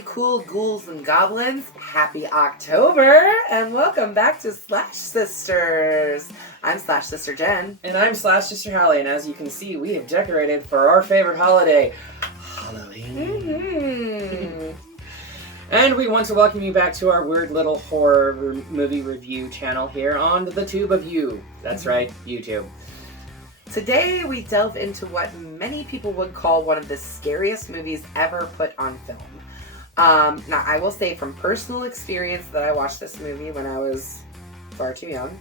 you cool ghouls and goblins, happy October, and welcome back to Slash Sisters. I'm Slash Sister Jen. And I'm Slash Sister Hallie, and as you can see, we have decorated for our favorite holiday, Halloween. And we want to welcome you back to our weird little horror movie review channel here on the Tube of You. That's right, YouTube. Today we delve into what many people would call one of the scariest movies ever put on film. Now, I will say from personal experience that I watched this movie when I was far too young.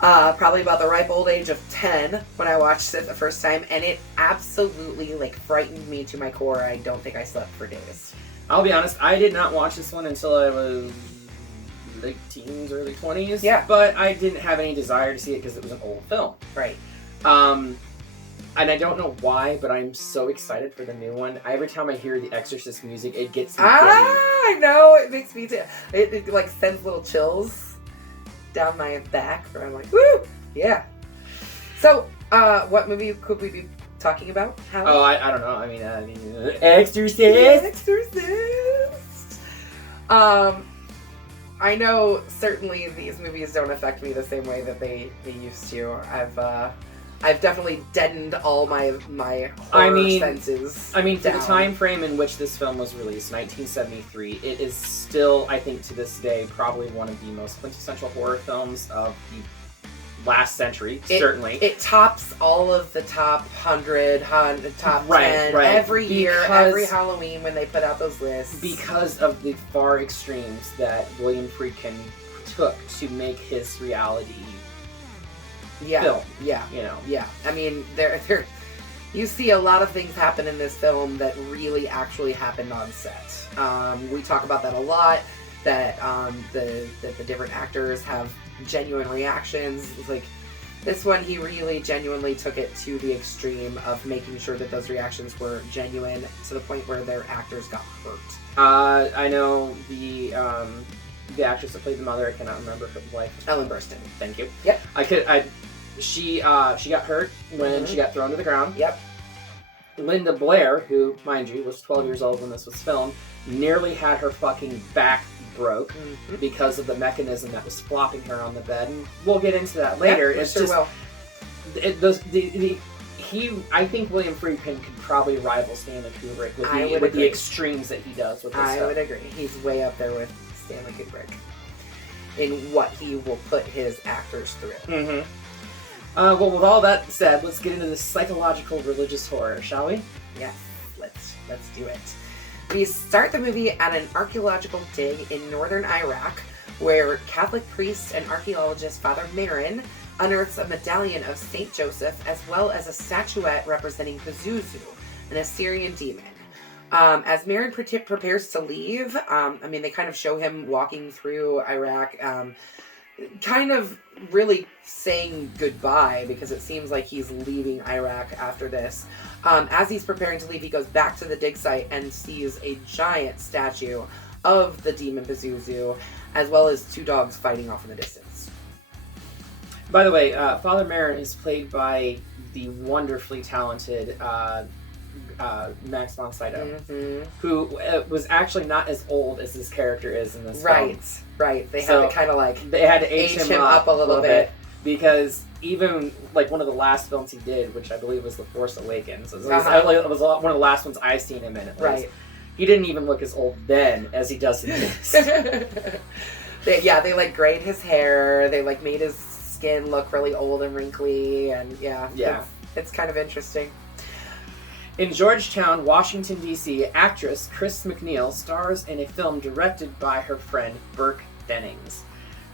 Probably about the ripe old age of 10 when I watched it the first time, and it absolutely frightened me to my core. I don't think I slept for days. I'll be honest, I did not watch this one until I was late teens, early 20s. Yeah. But I didn't have any desire to see it because it was an old film. Right. And I don't know why, but I'm so excited for the new one. Every time I hear the Exorcist music, it gets me I know, it makes me too. It sends little chills down my back, where I'm like, woo, yeah. So, what movie could we be talking about? How? Oh, I don't know. I mean, Exorcist. Exorcist. I know certainly these movies don't affect me the same way that they used to. I've definitely deadened all my horror senses. I mean, for the time frame in which this film was released, 1973, it is still, I think, to this day, probably one of the most quintessential horror films of the last century. Certainly, it tops all of the top 100, top 10 every year, every Halloween when they put out those lists because of the far extremes that William Friedkin took to make his reality. Film. Yeah. You know. Yeah. I mean, there you see a lot of things happen in this film that really actually happened on set. We talk about that a lot, that the different actors have genuine reactions. It's like this one, he really genuinely took it to the extreme of making sure that those reactions were genuine to the point where their actors got hurt. I know the actress that played the mother, I cannot remember her wife. Ellen Burstyn. Thank you. Yep. She got hurt when she got thrown to the ground. Yep. Linda Blair, who, mind you, was 12 years old when this was filmed, nearly had her fucking back broke because of the mechanism that was flopping her on the bed. And we'll get into that later. Yeah, I think William Friedkin could probably rival Stanley Kubrick with the extremes that he does with this stuff. I would agree. He's way up there with Stanley Kubrick in what he will put his actors through. Mm-hmm. Well, with all that said, let's get into this psychological religious horror, shall we? Yes, let's do it. We start the movie at an archaeological dig in northern Iraq, where Catholic priest and archaeologist Father Marin unearths a medallion of Saint Joseph, as well as a statuette representing Pazuzu, an Assyrian demon. As Marin prepares to leave, they kind of show him walking through Iraq, kind of really saying goodbye, because it seems like he's leaving Iraq after this. As he's preparing to leave, he goes back to the dig site and sees a giant statue of the demon Pazuzu, as well as two dogs fighting off in the distance. By the way, Father Marin is played by the wonderfully talented Max von Sydow, who was actually not as old as his character is in this film. Right. They had to age him up a little bit. Because even one of the last films he did, which I believe was The Force Awakens, it was one of the last ones I've seen him in. At least. Right. He didn't even look as old then as he does in this. They grayed his hair. They made his skin look really old and wrinkly, and it's kind of interesting. In Georgetown, Washington, D.C., actress Chris McNeil stars in a film directed by her friend Burke Dennings.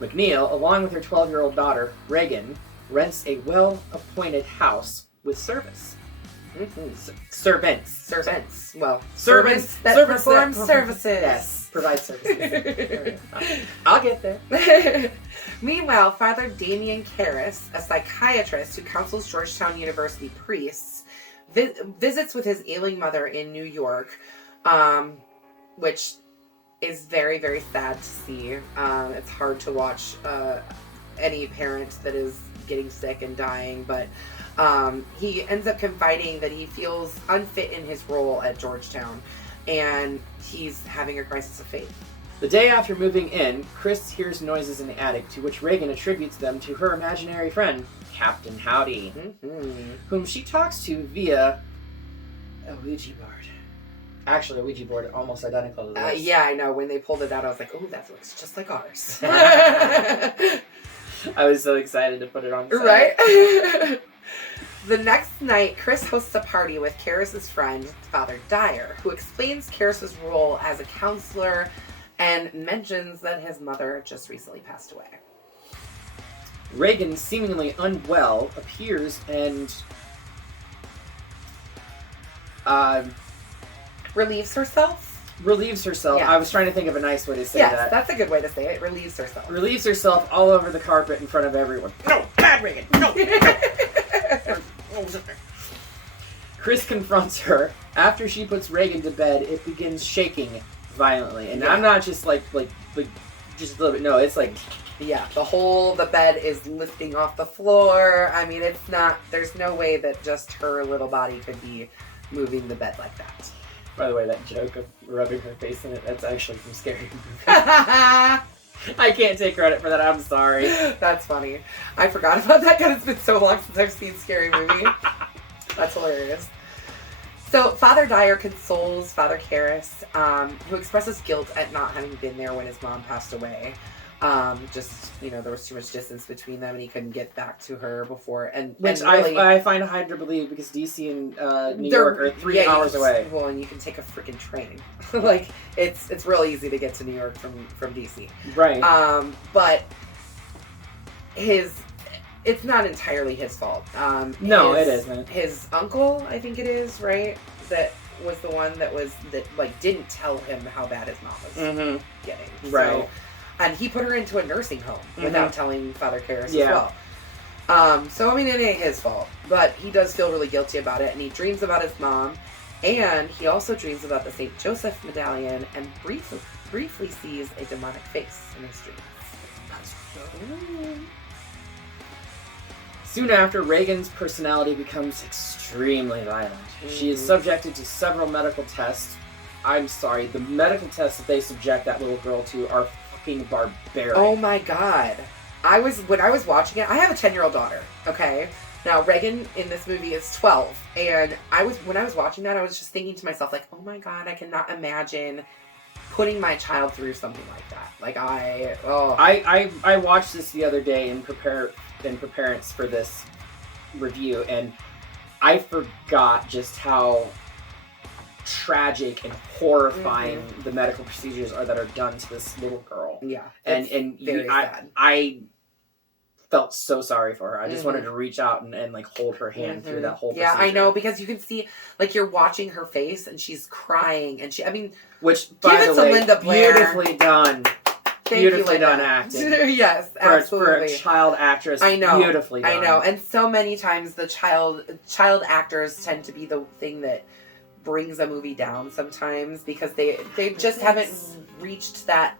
McNeil, along with her 12-year-old daughter, Reagan, rents a well-appointed house with service. Servants. Well, servants that perform services. Yes, provide services. I'll get there. Meanwhile, Father Damien Karras, a psychiatrist who counsels Georgetown University priests, visits with his ailing mother in New York, which is very, very sad to see. It's hard to watch any parent that is getting sick and dying, but he ends up confiding that he feels unfit in his role at Georgetown, and he's having a crisis of faith. The day after moving in, Chris hears noises in the attic, to which Reagan attributes them to her imaginary friend, Captain Howdy, whom she talks to via a Ouija board. Actually, a Ouija board almost identical to this. Yeah, I know. When they pulled it out, I was like, oh, that looks just like ours. I was so excited to put it on set. Right? The next night, Chris hosts a party with Karis's friend, Father Dyer, who explains Karis's role as a counselor and mentions that his mother just recently passed away. Reagan, seemingly unwell, appears and relieves herself. Yeah. I was trying to think of a nice way to say that. Yes, that's a good way to say it. Relieves herself. Relieves herself all over the carpet in front of everyone. No, bad Reagan. No. Chris confronts her. After she puts Reagan to bed, it begins shaking violently, and I'm not just like just a little bit. No, it's like the bed is lifting off the floor. I mean, it's not. There's no way that just her little body could be moving the bed like that. By the way, that joke of rubbing her face in it—that's actually from Scary Movie. I can't take credit for that. I'm sorry. That's funny. I forgot about that because it's been so long since I've seen Scary Movie. That's hilarious. So Father Dyer consoles Father Karis, who expresses guilt at not having been there when his mom passed away. There was too much distance between them and he couldn't get back to her before. Which I find hard to believe because DC and New York are 3 hours away. Well, and you can take a freaking train. Like, it's real easy to get to New York from DC. Right. But it's not entirely his fault. No, it isn't. His uncle, I think it is, right? That was the one that didn't tell him how bad his mom was getting. Right. So, and he put her into a nursing home without telling Father Karis as well. So, I mean, it ain't his fault. But he does feel really guilty about it, and he dreams about his mom, and he also dreams about the St. Joseph medallion, and briefly sees a demonic face in his dreams. Soon after, Reagan's personality becomes extremely violent. She is subjected to several medical tests. I'm sorry, the medical tests that they subject that little girl to are fucking barbaric. Oh my god. When I was watching it, I have a 10-year-old daughter, okay? Now, Reagan in this movie is 12, and when I was watching that, I was just thinking to myself, like, oh my god, I cannot imagine putting my child through something like that. Like, I watched this the other day in preparedness for this review, and I forgot just how tragic and horrifying the medical procedures are that are done to this little girl. Yeah, and very sad. I felt so sorry for her. I just wanted to reach out and like hold her hand through that whole procedure. Yeah, I know, because you can see, like, you're watching her face and she's crying, and which, by the way, Linda Blair. Beautifully done. Beautifully done acting. Yes, absolutely. For a child actress, I know. Beautifully done. I know, and so many times the child actors tend to be the thing that brings a movie down sometimes, because they just haven't reached that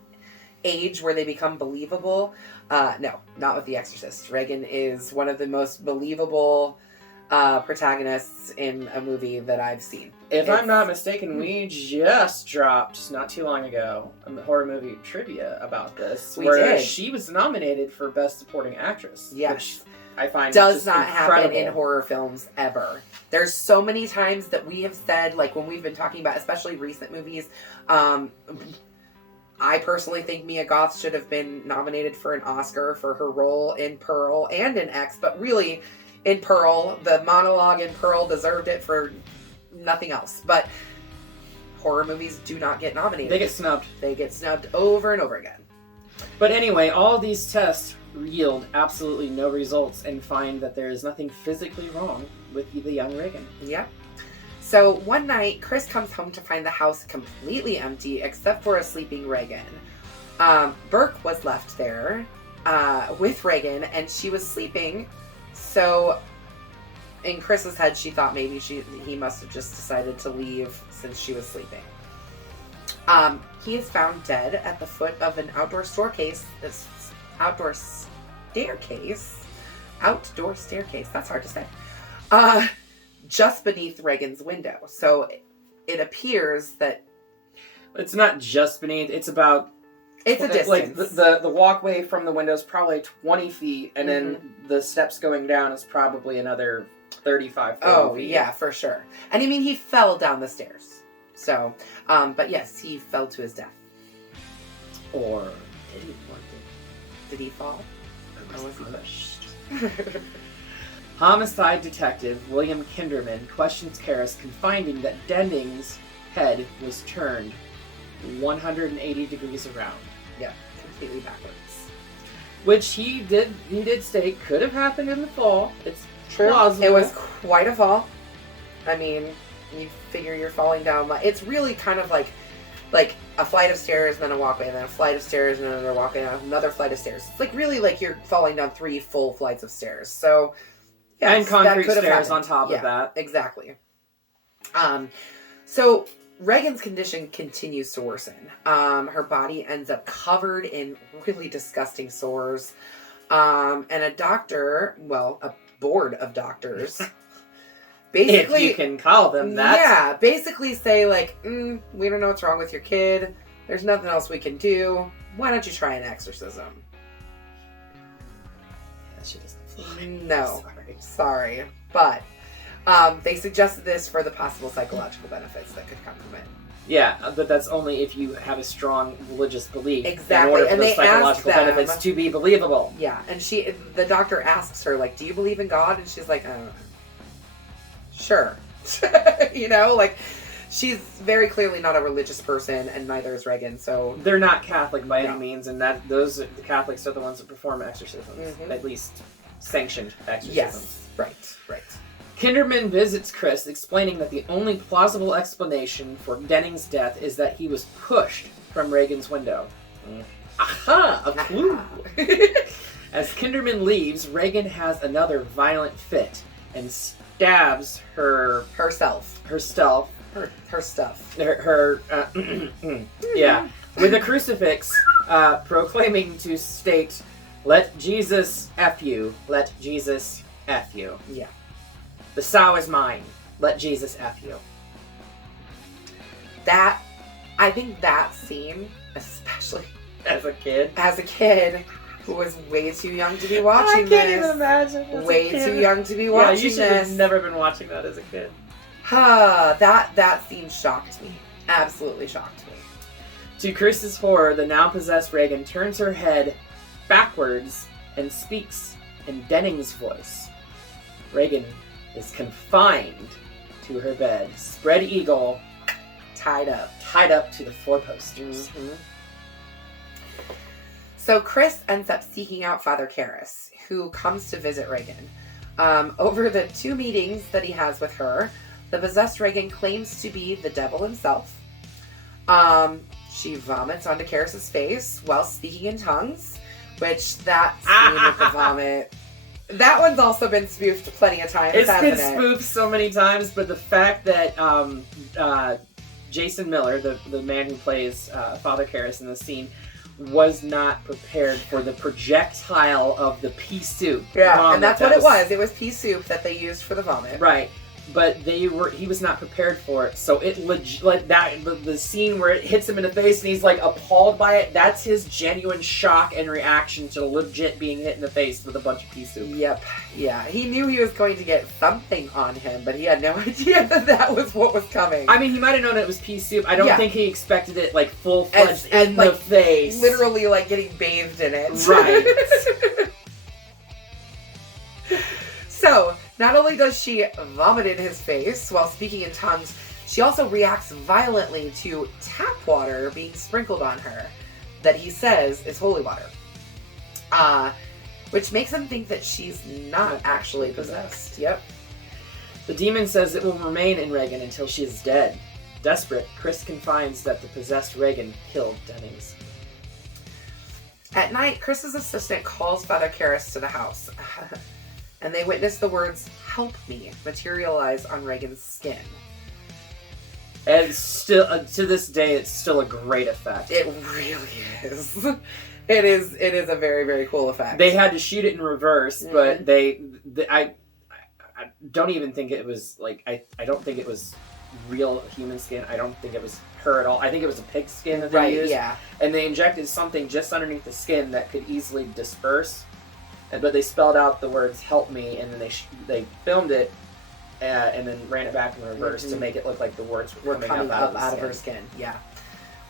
age where they become believable. No, not with The Exorcist. Reagan is one of the most believable protagonists in a movie that I've seen. If I'm not mistaken, we just dropped, not too long ago, a horror movie trivia about this. We did. She was nominated for Best Supporting Actress. Yes. Which I find does not incredible. happen in horror films ever. There's so many times that we have said, like when we've been talking about, especially recent movies, I personally think Mia Goth should have been nominated for an Oscar for her role in Pearl and in X, but really in Pearl, the monologue in Pearl deserved it for nothing else. But horror movies do not get nominated. They get snubbed. They get snubbed over and over again. But anyway, all these tests yield absolutely no results and find that there is nothing physically wrong with the young Reagan. Yep. So one night, Chris comes home to find the house completely empty except for a sleeping Reagan. Burke was left there with Reagan, and she was sleeping. So in Chris's head, she thought maybe he must have just decided to leave since she was sleeping. He is found dead at the foot of an outdoor staircase. Outdoor staircase. That's hard to say. Just beneath Reagan's window. So it appears that It's not just beneath. It's about... It's a distance. Like, the walkway from the window is probably 20 feet, and then the steps going down is probably another 35, 40 feet. Yeah, for sure. And I mean, he fell down the stairs. So, but yes, he fell to his death. Or did he? Did he fall? Or was he pushed? Homicide detective William Kinderman questions Karras, confiding that Denning's head was turned 180 degrees around. Yeah, completely backwards. Which he did state could have happened in the fall. It's true. Plausible. It was quite a fall. I mean, you figure you're falling down. It's really kind of like a flight of stairs, and then a walkway, and then a flight of stairs, and another walkway, and another flight of stairs. It's like really like you're falling down 3 full flights of stairs. So, yes, and concrete that stairs on top of that. Exactly. So Reagan's condition continues to worsen. Her body ends up covered in really disgusting sores. And a board of doctors, basically, if you can call them that. Yeah, basically say like, we don't know what's wrong with your kid. There's nothing else we can do. Why don't you try an exorcism? That shit doesn't fly. No, sorry. But they suggested this for the possible psychological benefits that could come from it. Yeah, but that's only if you have a strong religious belief. Exactly. In order for those psychological benefits to be believable. Yeah, and the doctor asks her, like, do you believe in God? And she's like, sure. She's very clearly not a religious person, and neither is Reagan, so... They're not Catholic by any means, and the Catholics are the ones that perform exorcisms. At least sanctioned exorcisms. Yes, right. Kinderman visits Chris, explaining that the only plausible explanation for Denning's death is that he was pushed from Reagan's window. Aha! A clue! As Kinderman leaves, Reagan has another violent fit and stabs herself. Her stuff. Yeah. With a crucifix, proclaiming to state, "Let Jesus F you. Let Jesus F you." Yeah. The sow is mine. Let Jesus F you. I think that scene, especially as a kid who was way too young to be watching this. I can't even imagine. Way too young to be watching this. Yeah, you should have never been watching that as a kid. That scene shocked me. Absolutely shocked me. To Chris's horror, the now possessed Reagan turns her head backwards and speaks in Denning's voice. Reagan is confined to her bed, spread eagle, tied up to the 4 posters. So Chris ends up seeking out Father Karras, who comes to visit Reagan. Over the 2 meetings that he has with her, the possessed Reagan claims to be the devil himself. She vomits onto Karras' face while speaking in tongues, which that scene with the vomit... That one's also been spoofed plenty of times, hasn't it? It's been spoofed so many times, but the fact that Jason Miller, the man who plays Father Karras in the scene, was not prepared for the projectile of the pea soup. Yeah, vomit. and that's what it was. It was pea soup that they used for the vomit. Right. But he was not prepared for it, so it the scene where it hits him in the face and he's like appalled by it, that's his genuine shock and reaction to legit being hit in the face with a bunch of pea soup. Yep. Yeah. He knew he was going to get something on him, but he had no idea that was what was coming. I mean, he might have known it was pea soup. I don't think he expected it like full-fledged in like, the face. Literally like getting bathed in it. Right. So, not only does she vomit in his face while speaking in tongues, she also reacts violently to tap water being sprinkled on her that he says is holy water. Which makes him think that she's not actually possessed. Yep. The demon says it will remain in Reagan until she is dead. Desperate, Chris confides that the possessed Reagan killed Dennings. At night, Chris's assistant calls Father Karras to the house. And they witness the words, "Help me," materialize on Reagan's skin. And still, to this day, it's still a great effect. It really is. It is a very, very cool effect. They had to shoot it in reverse, but I don't even think it was, like, I don't think it was real human skin. I don't think it was her at all. I think it was a pig skin that they used. Yeah. And they injected something just underneath the skin that could easily disperse. But they spelled out the words "help me," and then they filmed it and then ran it back in reverse to make it look like the words were coming up out of her skin. Yeah.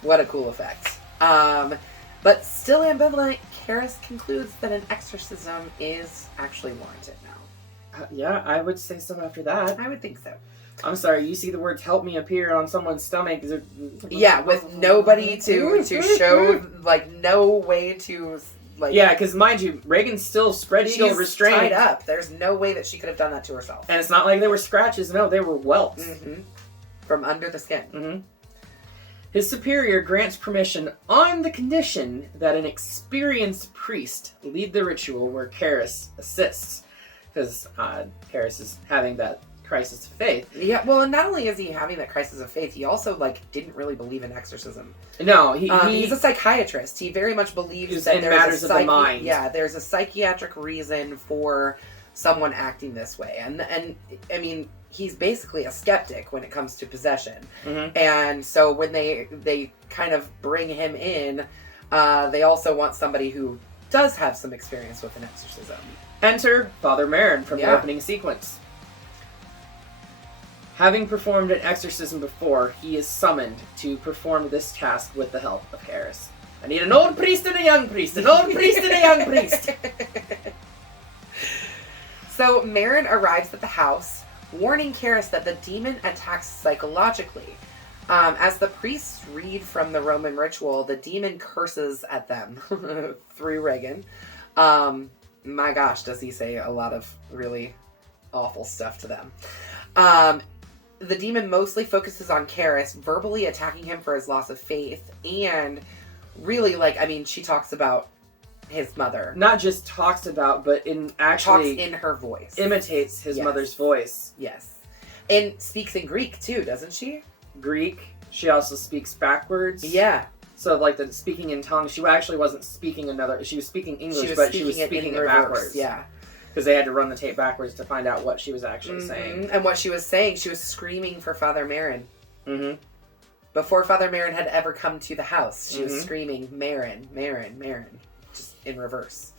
What a cool effect. But still ambivalent, Karis concludes that an exorcism is actually warranted now. Yeah, I would say so after that. I would think so. I'm sorry, you see the words "help me" appear on someone's stomach. Yeah, with nobody to show, like, no way to, like... Yeah, because mind you, Reagan's still spread eagle restrained. Tied up. There's no way that she could have done that to herself. And it's not like they were scratches. No, they were welts. Mm-hmm. From under the skin. Mm-hmm. His superior grants permission on the condition that an experienced priest lead the ritual where Karis assists. Because Karis is having that crisis of faith. Yeah, well, and not only is he having that crisis of faith, he also, like, didn't really believe in exorcism. No, he's a psychiatrist. He very much believes that there's matters of the mind. Yeah, there's a psychiatric reason for someone acting this way. And I mean, he's basically a skeptic when it comes to possession. Mm-hmm. And so when they kind of bring him in, they also want somebody who does have some experience with an exorcism. Enter Father Marin from the opening sequence. Having performed an exorcism before, he is summoned to perform this task with the help of Karis. I need an old priest and a young priest, an old priest and a young priest. So Marin arrives at the house, warning Karis that the demon attacks psychologically. As the priests read from the Roman ritual, the demon curses at them through Reagan. My gosh, does he say a lot of really awful stuff to them. The demon mostly focuses on Karis, verbally attacking him for his loss of faith, and really, like, I mean, she talks about his mother. Not just talks about, but actually... talks in her voice. Imitates his mother's voice. Yes. And speaks in Greek, too, doesn't she? Greek. She also speaks backwards. Yeah. So, like, the speaking in tongues, she actually wasn't speaking she was speaking English, but she was speaking it backwards. Yeah. Because they had to run the tape backwards to find out what she was actually saying. And what she was saying, she was screaming for Father Marin. Mm-hmm. Before Father Marin had ever come to the house, she was screaming, Marin, Marin, Marin, just in reverse.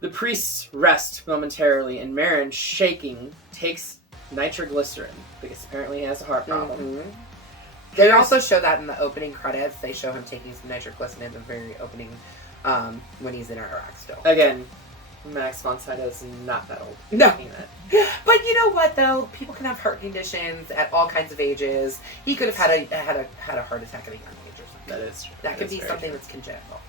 The priests rest momentarily, and Marin, shaking, takes nitroglycerin, because apparently he has a heart problem. Mm-hmm. They also show that in the opening credits. They show him taking some nitroglycerin in the very opening, when he's in Iraq still. Again, Max von Sydow is not that old. No. But you know what, though? People can have heart conditions at all kinds of ages. He could have had a heart attack at a young age or something. That is true. That could be something that's congenital.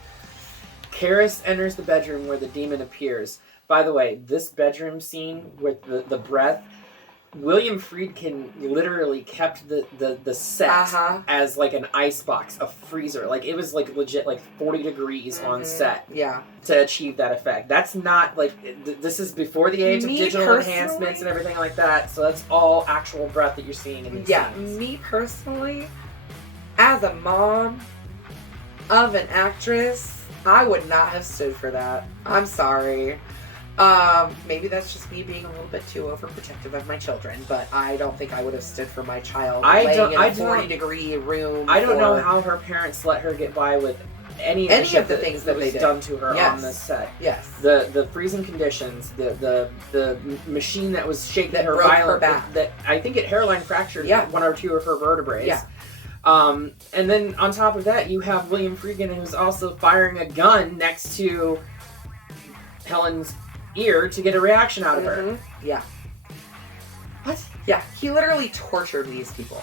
Karis enters the bedroom where the demon appears. By the way, this bedroom scene with the breath, William Friedkin literally kept the set as like an icebox, a freezer. Like, it was like legit like 40 degrees on set to achieve that effect. That's not like, this is before the age of digital enhancements and everything like that. So that's all actual breath that you're seeing in these scenes. Me personally, as a mom of an actress, I would not have stood for that. I'm sorry. Maybe that's just me being a little bit too overprotective of my children, but I don't think I would have stood for my child laying in a 40-degree room. I don't know how her parents let her get by with any of the things that was done to her on this set. Yes. The freezing conditions, the machine that was shaking that her broke violently, her back. that I think it hairline fractured one or two of her vertebrae. Yeah. And then on top of that, you have William Friedkin, who's also firing a gun next to Helen's ear to get a reaction out of her. Yeah. What? Yeah, he literally tortured these people.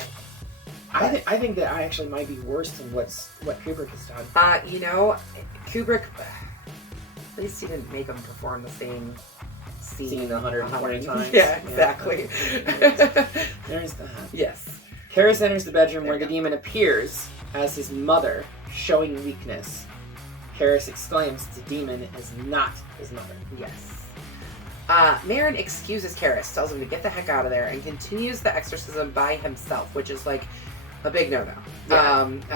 I think that I actually might be worse than what Kubrick has done. You know, Kubrick, at least he didn't make them perform the same scene 120 times. Yeah, exactly. There's that. Yes. Karis enters the bedroom where the demon appears as his mother, showing weakness. Karis exclaims the demon is not his mother. Yes. Marin excuses Karis, tells him to get the heck out of there, and continues the exorcism by himself, which is like a big no-no.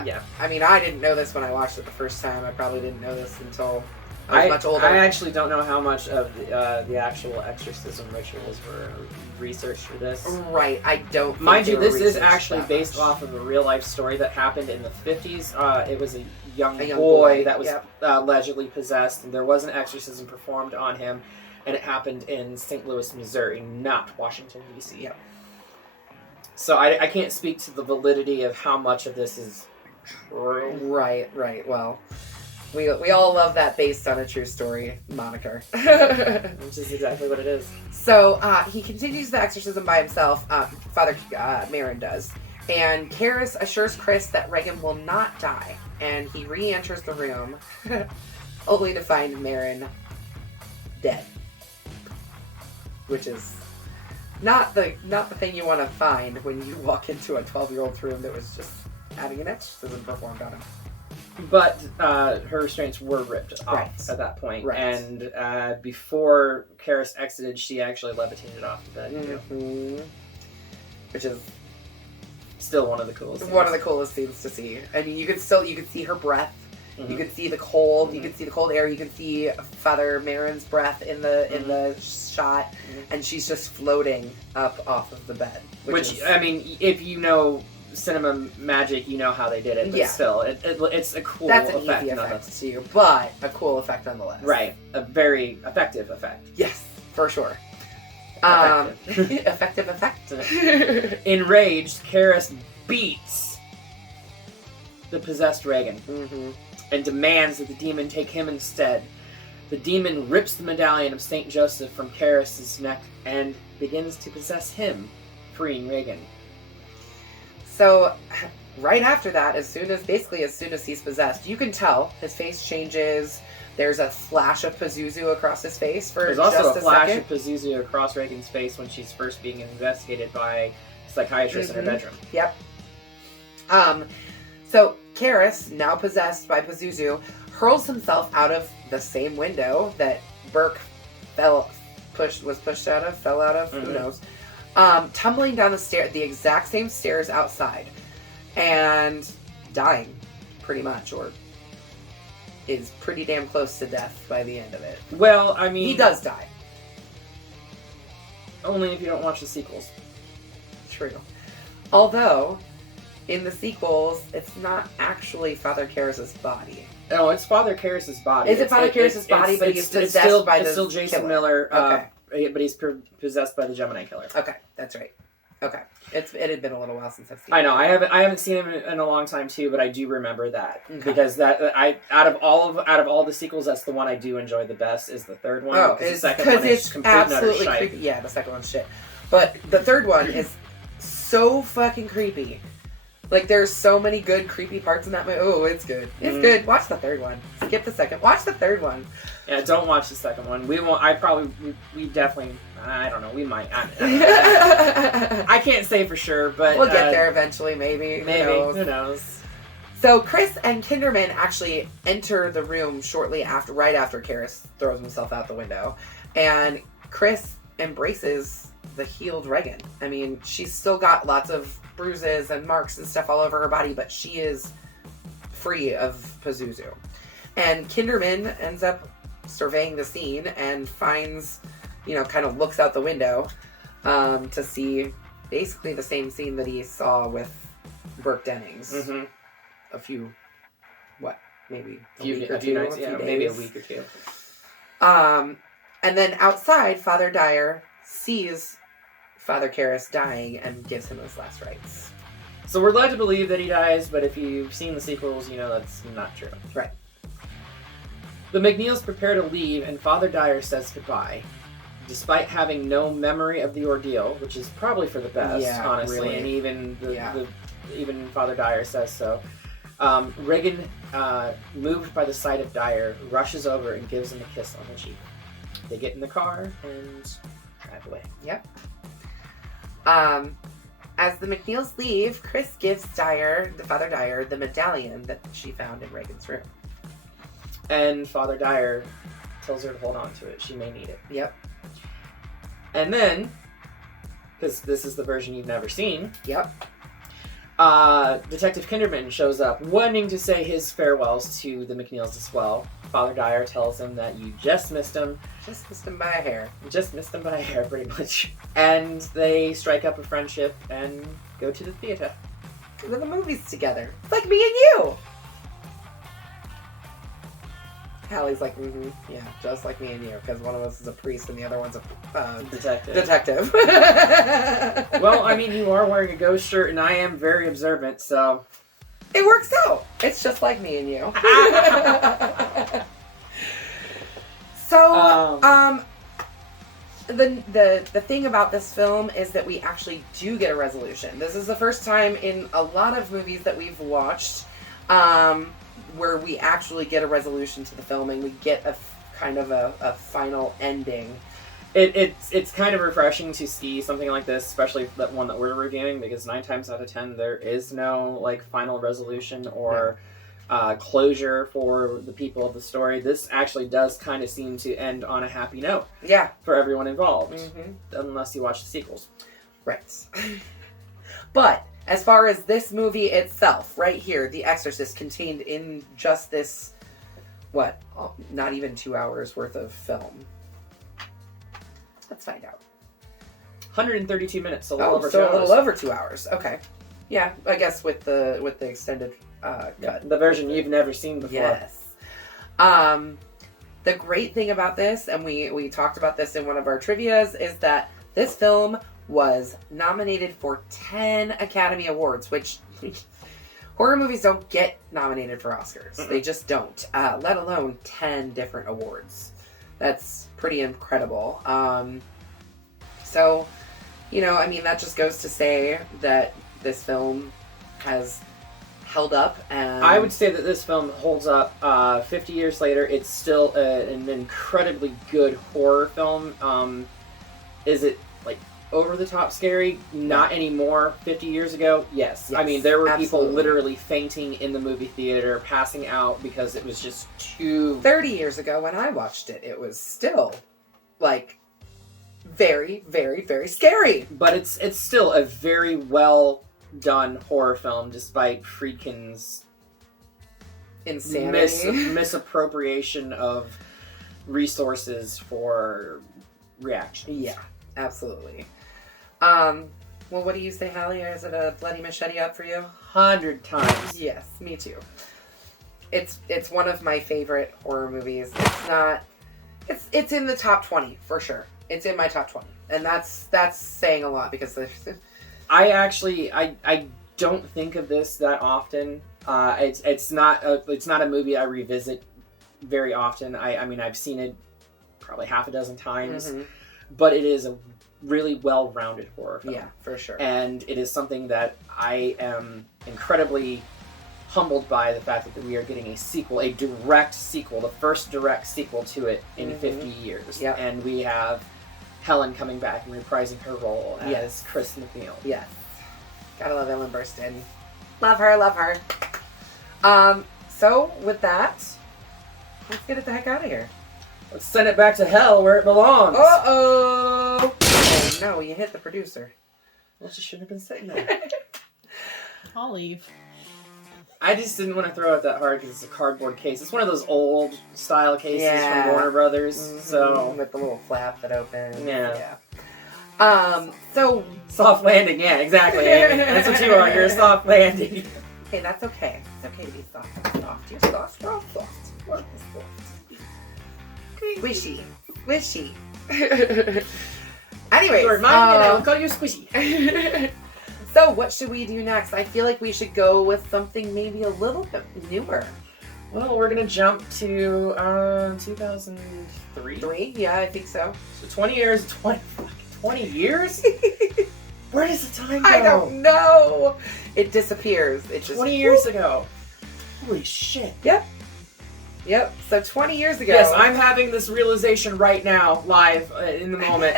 Yeah. I mean, I didn't know this when I watched it the first time. I probably didn't know this until I was much older. I actually don't know how much of the actual exorcism rituals were researched for this. Right, I don't think Mind you, this is researched actually that based much. off of a real life story that happened in the 50s. It was a young boy, boy that was yep. Allegedly possessed, and there was an exorcism performed on him, and it happened in St. Louis, Missouri, not Washington, D.C. Yep. So I can't speak to the validity of how much of this is true. Right. Well, we all love that based on a true story moniker. Which is exactly what it is. So he continues the exorcism by himself. Father Merrin does. And Karras assures Chris that Regan will not die. And he re-enters the room, only to find Merrin dead. Which is not the thing you want to find when you walk into a 12-year-old's room that was just having an exorcism performed on him. But her restraints were ripped off at that point. Right. And before Karras exited, she actually levitated off the bed. Mm-hmm. Which is still one of the coolest things. One of the coolest scenes to see. I mean, you could see her breath. Mm-hmm. You could see the cold. Mm-hmm. You could see the cold air. You could see Father Merrin's breath in the shot, and she's just floating up off of the bed. Which I mean, if you know cinema magic, you know how they did it, but still, it's a cool effect. That's an easy effect to you, but a cool effect nonetheless. Right, a very effective effect. Yes, for sure. Effective effect. Enraged, Karras beats the possessed Regan and demands that the demon take him instead. The demon rips the medallion of St. Joseph from Karras' neck and begins to possess him, freeing Regan. So, right after that, as soon as he's possessed, you can tell his face changes. There's a flash of Pazuzu across his face for just a second. There's also a flash of Pazuzu across Regan's face when she's first being investigated by a psychiatrist in her bedroom. Yep. So Karras, now possessed by Pazuzu, hurls himself out of the same window that Burke fell out of, who knows. Tumbling down the exact same stairs outside, and dying, pretty much, or is pretty damn close to death by the end of it. Well, I mean, he does die. Only if you don't watch the sequels. True. Although, in the sequels, it's not actually Father Karras' body. No, it's Father Karras' body. Is it Father Karras' body, but he's possessed by the It's still Jason killer. Miller, okay. But he's possessed by the Gemini Killer. Okay, that's right. Okay, it had been a little while since I've seen. I know, I haven't seen him in a long time too, but I do remember that because out of all the sequels, that's the one I do enjoy the best is the third one. Oh, because the second one is complete absolutely and utter creepy. Yeah, the second one's shit, but the third one is so fucking creepy. Like, there's so many good creepy parts in that movie. Oh, it's good. It's good. Watch the third one. Skip the second. Watch the third one. Yeah, don't watch the second one. We won't. We definitely. I don't know. We might. I can't say for sure, but we'll get there eventually. Maybe. Who knows? So Chris and Kinderman actually enter the room right after Karras throws himself out the window, and Chris embraces the healed Regan. I mean, she's still got lots of bruises and marks and stuff all over her body, but she is free of Pazuzu. And Kinderman ends up surveying the scene and finds, kind of looks out the window to see basically the same scene that he saw with Burke Dennings. Mm-hmm. A few week or two. And then outside, Father Dyer sees Father Karras dying and gives him his last rites. So we're led to believe that he dies, but if you've seen the sequels, you know that's not true. Right. The McNeils prepare to leave, and Father Dyer says goodbye. Despite having no memory of the ordeal, which is probably for the best, honestly, really. And even Father Dyer says so. Regan, moved by the sight of Dyer, rushes over and gives him a kiss on the cheek. They get in the car and drive away. Yep. As the McNeils leave, Chris gives Father Dyer, the medallion that she found in Regan's room. And Father Dyer tells her to hold on to it. She may need it. Yep. And then, because this is the version you've never seen. Yep. Detective Kinderman shows up, wanting to say his farewells to the McNeils as well. Father Dyer tells him that you just missed him. Just missed him by a hair. Just missed him by a hair, pretty much. And they strike up a friendship and go to the theater. Go to the movies together. It's like me and you. Hallie's like, yeah, just like me and you, because one of us is a priest and the other one's a detective. Well, I mean, you are wearing a ghost shirt, and I am very observant, so... It works out. It's just like me and you. So, the thing about this film is that we actually do get a resolution. This is the first time in a lot of movies that we've watched, where we actually get a resolution to the filming. We get a kind of a final ending. It's kind of refreshing to see something like this, especially that one that we're reviewing, because 9 times out of 10 there is no like final resolution or closure for the people of the story. This actually does kind of seem to end on a happy note. Yeah, for everyone involved, unless you watch the sequels. Right. But as far as this movie itself, right here, The Exorcist, contained in just this, not even 2 hours worth of film. Let's find out. 132 minutes, so a little over 2 hours. Okay. Yeah, I guess with the extended cut. The version you've never seen before. Yes. The great thing about this, and we talked about this in one of our trivias, is that this film was nominated for 10 Academy Awards, which horror movies don't get nominated for Oscars. They just don't, let alone 10 different awards. That's pretty incredible. So, I mean, that just goes to say that this film has held up. And I would say that this film holds up. 50 years later, it's still an incredibly good horror film. Is it like over the top scary? Not anymore. 50 years ago, yes. I mean, there were people literally fainting in the movie theater, passing out because it was just too... 30 years ago when I watched it, it was still like very, very, very scary. But it's still a very well done horror film, despite Friedkin's insanity, misappropriation of resources for reaction. Yeah, absolutely. Well, what do you say, Hallie? Is it a bloody machete up for you? 100 times. Yes, me too. It's one of my favorite horror movies. It's in the top 20 for sure. It's in my top 20, and that's saying a lot because I don't think of this that often. It's not a movie I revisit very often. I mean, I've seen it probably half a dozen times, but it is a really well-rounded horror film. Yeah, for sure. And it is something that I am incredibly humbled by, the fact that we are getting a sequel, a direct sequel, the first direct sequel to it in 50 years. Yep. And we have Helen coming back and reprising her role as Chris McNeil. Yes. Gotta love Ellen Burstyn. Love her, love her. So, with that, let's get it the heck out of here. Let's send it back to hell where it belongs. Uh-oh! Oh, no, you hit the producer. Well, she shouldn't have been sitting there. I'll leave. I just didn't want to throw it that hard because it's a cardboard case. It's one of those old style cases from Warner Brothers. So with the little flap that opens. Yeah. So soft landing. Yeah, exactly. Amy. That's what you are. You're a soft landing. Hey, that's okay. It's okay to be soft. You're soft. Soft. Squishy. Anyways, you're mine, and I will call you Squishy. So, what should we do next? I feel like we should go with something maybe a little bit newer. Well, we're going to jump to 2003. 3? Yeah, I think so. So 20 years. 20 years? Where does the time go? I don't know. It disappears. It just 20 years ago. Holy shit. Yep. So 20 years ago. Yes, I'm having this realization right now, live, in the moment.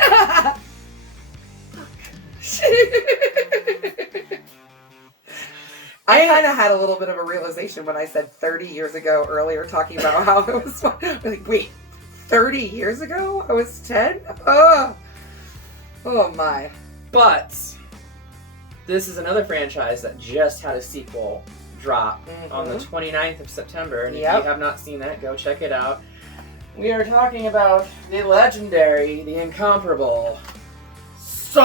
I kind of had a little bit of a realization when I said 30 years ago earlier, talking about how it was like, wait, 30 years ago? I was 10? Oh my. But this is another franchise that just had a sequel drop on the 29th of September. And if Yep. you have not seen that, go check it out. We are talking about the legendary, the incomparable Saw!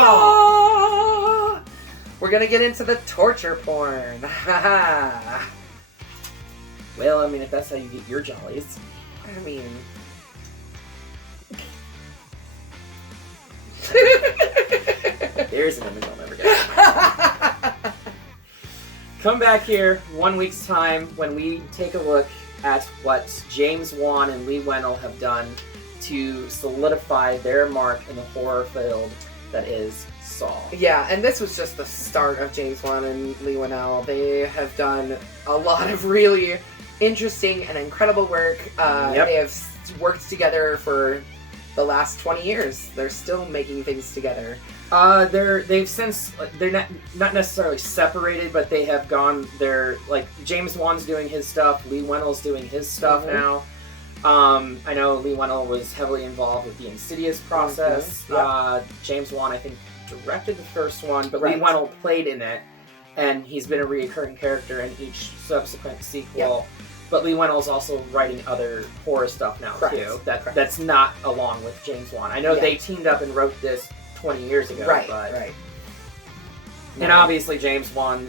We're gonna get into the torture porn. Haha. Well, I mean, if that's how you get your jollies. I mean... There's an image I'll never get. Come back here 1 week's time when we take a look at what James Wan and Lee Wennell have done to solidify their mark in the horror field that is Saw. Yeah, and this was just the start of James Wan and Lee Wennell. They have done a lot of really interesting and incredible work. Yep. They have worked together for the last 20 years. They're still making things together. They've since, they're not necessarily separated, but they have gone, like, James Wan's doing his stuff, Lee Wennell's doing his stuff now. I know Lee Wennell was heavily involved with the Insidious process. Yep. James Wan, I think, directed the first one, but Right. Lee Wennell played in it, and he's been a recurring character in each subsequent sequel. Yep. But Lee Wennell's also writing other horror stuff now, Correct. too. Correct. That's not along with James Wan. I know Yeah. they teamed up and wrote this 20 years ago. Right, but, right. And obviously James Wan,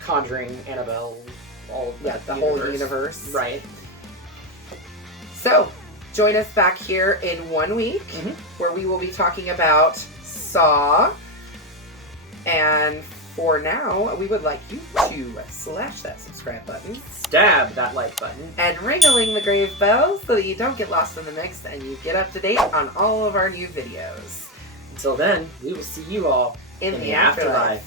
Conjuring, Annabelle, all of that. The whole universe. Right. So, join us back here in 1 week, where we will be talking about Saw. And for now, we would like you to slash that subscribe button Stab that like button. and ring-a-ling the grave bell so that you don't get lost in the mix and you get up to date on all of our new videos. Until then, we will see you all In the afterlife.